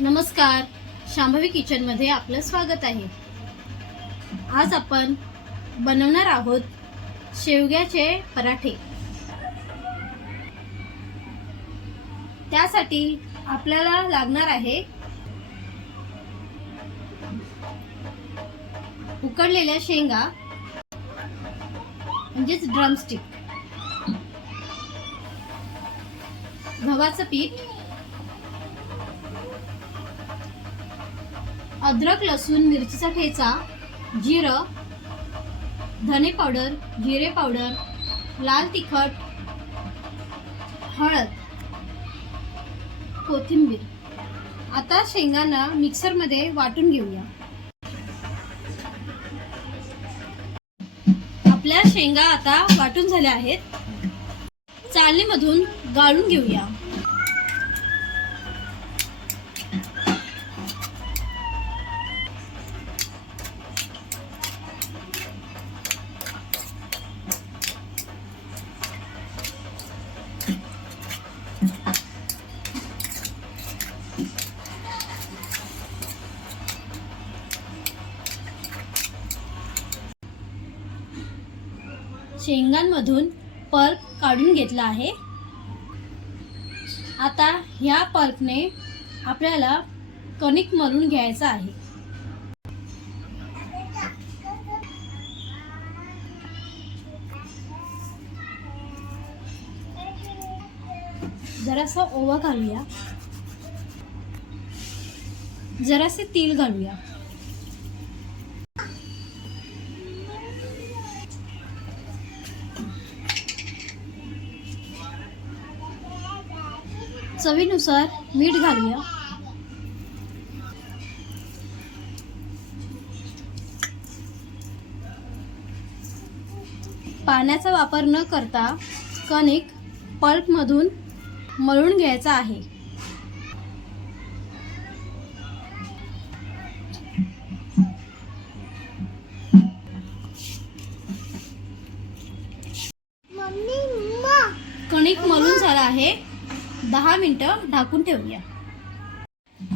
नमस्कार, शांभवी किचन मध्ये आपलं स्वागत आहे। आज आपण बनवणार आहोत शेवग्याचे पराठे। त्यासाठी आपल्याला लागणार आहे उकडलेल्या शेंगा म्हणजेच ड्रमस्टिक, गव्हाचं पीठ, अद्रक लसूण मिरचीचा ठेचा, जिरं, धने पावडर, जिरे पावडर, लाल तिखट, हळद, कोथिंबीर। आता शेंगांना मिक्सर मध्ये वाटून घेऊया। आपल्या शेंगा आता वाटून झाल्या आहेत। चाळणीमधून गाळून घेऊया। शेंगांमधून पल्प काढून घेतला आहे। आता ह्या पल्पने आपल्याला कणिक मळून घ्यायचा आहे। जरासा ओवा घालूया, जरासे तीळ घालूया, चवीनुसार मीठ घालूया। पाण्याचा वापर न करता कणिक पल्प मधून मळून घ्यायचा आहे। कणिक मळून झाला आहे। 10 मिनिटं ढाकून ठेवूया।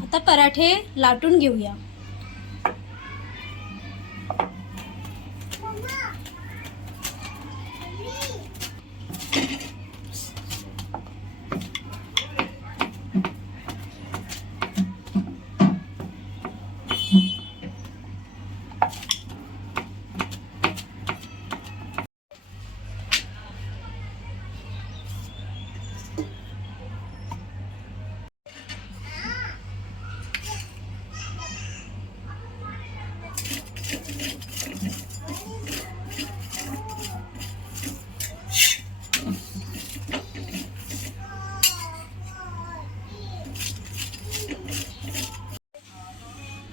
आता पराठे लाटून घेऊया।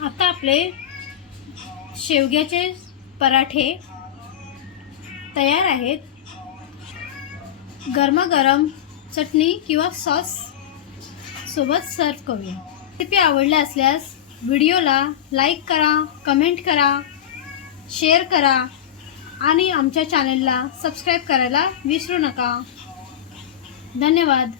आता आपले शेवग्याचे पराठे तयार आहेत। गरमागरम चटणी किंवा सॉस सोबत सर्व करूया। रेसिपी आवडली असल्यास व्हिडिओला लाईक करा, कमेंट करा, शेअर करा आणि आमच्या चॅनलला सबस्क्राईब करायला विसरू नका। धन्यवाद।